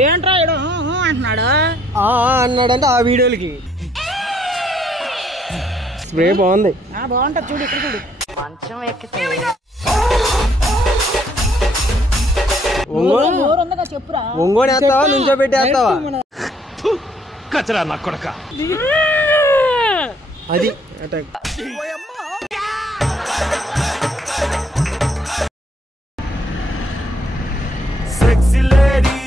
ఏంట్రా అంటున్నాడు అన్నాడంటే ఆ వీడియోలకి స్ప్రే బాగుంది. బాగుంటది చూడు, ఇక్కడ చూడు. మంచం ఎక్కితే చెప్పురా. ఒంగోని వేస్తావా నుంచో పెట్టేస్తావా? కచరా నా కొడక. అది attack. Sexy lady,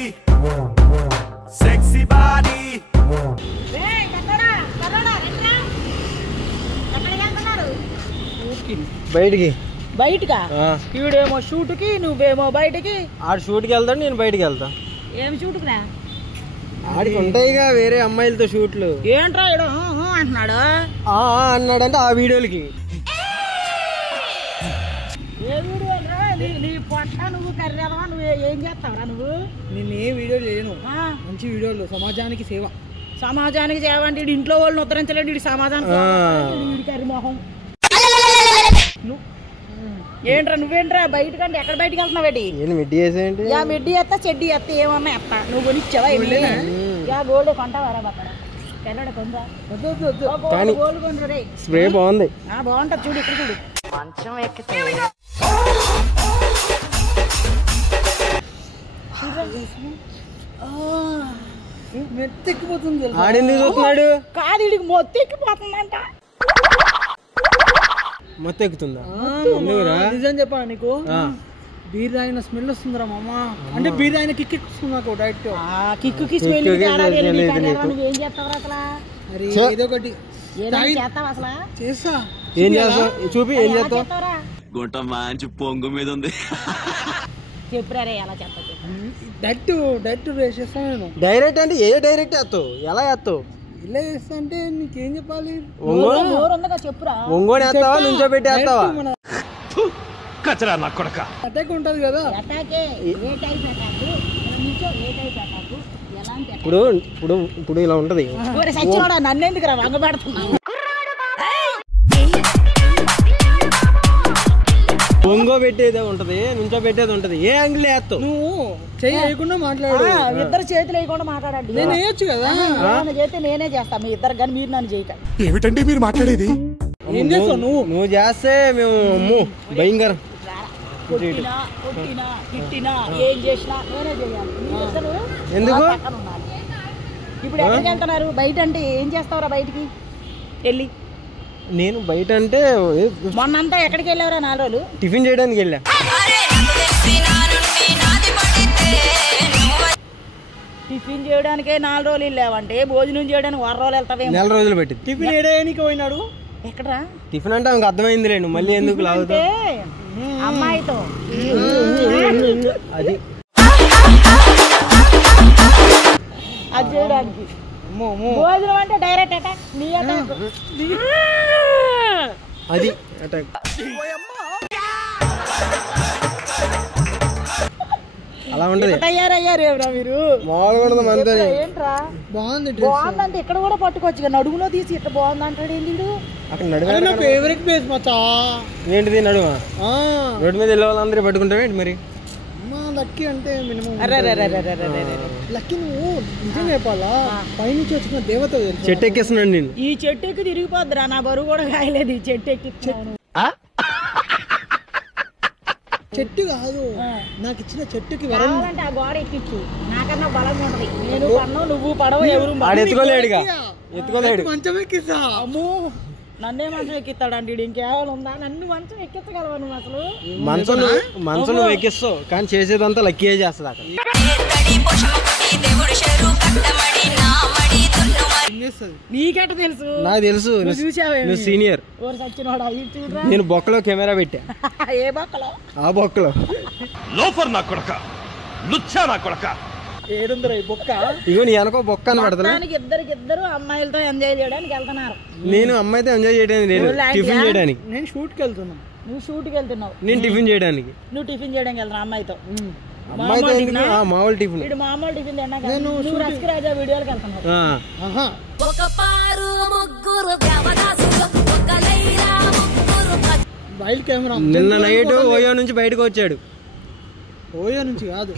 sexy body. బయటికా? ఈడేమో షూట్కి, నువ్వేమో బయటికి. ఆడు షూట్కి వెళ్తాడు, నేను బయటికి వెళ్తా. ఏమి షూట్కురా? ఆడికి ఉంటాయిగా వేరే అమ్మాయిలతో షూట్లు. ఏంట్రా అంటున్నాడు అన్నాడంటే ఆ వీడియోలకి. ఏ వీడియో నీ పొట్ట నువ్వు కర్రెదవా? నువ్వు ఏం చేస్తావురా నువ్వు? నేను ఏ వీడియో చేయను, మంచి వీడియోలు. సమాజానికి సేవ. సమాజానికి సేవ అంటే ఇంట్లో వాళ్ళని ఉద్ధరించలేడు, ఇటు సమాజానికి కర్రి మొహం. ఏంట్రా నువ్వేంట్రా బయటకంటే ఎక్కడ బయటకు వెళ్తున్నావేటి? మిడ్డీ వేసేయండి. మిడ్డీ ఎత్తా చెడ్డీ ఎత్తా ఏమన్నా ఎత్తా. నువ్వు కొనిచ్చావా? గోల్డ్ కొంటావారా? గోల్డ్ కొంటారే. స్ప్రే బాగుంది. బాగుంటది చూడు, ఇక్కడ చూడు. మంచం ఎక్కితే మెత్తెక్కిపోతుంది. ఆడెందుకు చూస్తున్నాడు? కాదు, ఇడికి మొత్తం ఎక్కిపోతుందంట. మొత్తం ఎక్కుతుందా? నిజం చెప్పా నీకు, బీర్ తాగిన స్మెల్ వస్తుందిరా మామ. అంటే బీర్ తాగిన కిక్ ఎక్కుతుంది నాకు డైరెక్ట్. కిక్కు స్మెల్ ఏం చేస్తావు అసలు? ఏదో ఒకటి చేస్తావు అసలు? చేస్తా. ఏం చేస్తావు? చూపి ఏం చేస్తావు? గుంట మంచి పొంగు మీద ఉంది. చెప్పురా ఎలా చేస్తావు? డైరెక్ట్ చేస్తాను నేను. డైరెక్ట్ అంటే ఏ డైరెక్ట్ వేస్తావు? ఎలా వేస్తావు? ఇలా చేస్తా అంటే నీకేం చెప్పాలి? చెప్పురా. ఒంగోని వేస్తావా నుంచో పెట్టేస్తావా? కచరా నా కొడక. అటాక్ ఉంటది కదా. ఇప్పుడు ఇలా ఉంటది. నన్నెందుకు రా వంగ పెడుతున్నావు? ఒంగో పెట్టేదే ఉంటది, నుంచో పెట్టేది ఉంటది. ఏ యాంగిల్ వేస్తావు? నువ్వు చేయి వేయకుండా మాట్లాడు. ఇద్దరు చేతులు వేయకుండా మాట్లాడండి. నేను వేయొచ్చు కదా. చేస్తే నేనే చేస్తా, మీ ఇద్దరు కానీ మీరు నన్ను చేయటం ఏమిటండి మీరు మాట్లాడేది? ఏం చేస్తావు నువ్వు చేస్తే మేము అమ్మో భయంకరం. కొట్టినా తిట్టినా ఏం చేసినా నేనే చేయాలి. ఎందుకు? ఇప్పుడు ఎక్కడికి వెళ్తున్నారు? బయట అంటే ఏం చేస్తావురా బయటికి వెళ్ళి? నేను బయట అంటే మొన్నంతా ఎక్కడికి వెళ్ళావురా? 4 రోజులు టిఫిన్ చేయడానికి వెళ్ళా. టిఫిన్ చేయడానికే 4 రోజులు వెళ్ళావంటే భోజనం చేయడానికి 1 రోజులు వెళ్తావే? 4 రోజులు పెట్టింది. టిఫిన్ ఏడానికి పోయినాడు. ఎక్కడరా టిఫిన్ అంటే ఆమెకు అర్థమైంది లేను. మళ్ళీ ఎందుకు లాగుతా? అమ్మాయితో అది అది చేయడానికి. భోజనం అంటే డైరెక్ట్ అటాక్. నీ అటాక్ అది అటాక్. అలా ఉంటది. తయారయ్యారేరా మీరు? మామూలుగా ఏంట్రా బాగుందంటే ఇక్కడ కూడా పట్టుకోవచ్చు. నడుములో తీసి ఇట్లా బాగుంది అంటాడు ఏంటి? అక్కడ నడుమ ఫేవరెట్ ప్లేస్ మచ్చా. ఏంటిది నడుమ? రోడ్డు మీద వెళ్ళే వాళ్ళందరూ పట్టుకుంటావేంటి మరి? లక్కీ అంటే మినిమం. లక్కీ నువ్వు నిజం చెప్పాలా, పైనుంచి వచ్చిన దేవత. చెట్టు ఎక్కేస్తున్నాడు నేను. ఈ చెట్టు ఎక్కి తిరిగిపోద్దురా, నా బరువు కూడా కాయలేదు. ఈ చెట్టు ఎక్కి చెట్టు కాదు, నాకు ఇచ్చిన చెట్టుకి వరంటే ఆ గోడ ఎక్కిచ్చు. నాకన్నా బలంగా ఉంటది. నేను పడను, నువ్వు పడవు. ఎవరు ఎత్తుకోలేడుగా, ఎత్తుకోలేడు. మంచం ఎక్కిస్తా. అమ్మో, నన్నే మంచం ఎక్కిస్తాడండి. ఇంకేమైనా ఉందా? నన్ను మంచం ఎక్కించగలవా నువ్వు? అసలు మంచం నువ్వు ఎక్కిస్తావు, కానీ చేసేదంతా లక్కీ చేస్తుంది అక్కడ. నీకెట తెలుసు? నాకు తెలుసు, నువ్వు సీనియర్. నేను బొక్కలో కెమెరా పెట్టా. ఏ బొక్కలో? ఆ బొక్కలో. లోఫర్ నా కొడక, లుచ్చా నా కొడక. ఏడుందిరా ఈ బొక్క? ఇగో నీ అనుకో బొక్క అని పడతా. ఇద్దరు అమ్మాయిలతో ఎంజాయ్ చేయడానికి వెళ్తున్నారు. నేను అమ్మాయితో ఎంజాయ్ చేయడానికి, నేను టిఫిన్ చేయడానికి. నేను షూట్కి వెళ్తున్నా. నువ్వు షూట్కి వెళ్తున్నావు, నేను టిఫిన్ చేయడానికి. నువ్వు టిఫిన్ చేయడానికి వెళ్తున్నా అమ్మాయితో. మామూలు టిఫిన్. మామూలు టిఫిన్ తిన్నాక రస్కరాజా వీడియోకి వెళ్తున్నావు. Wild camera. నిన్న నైట్ ఓయో నుంచి బయటకు వచ్చాడు. ఓయో నుంచి కాదు,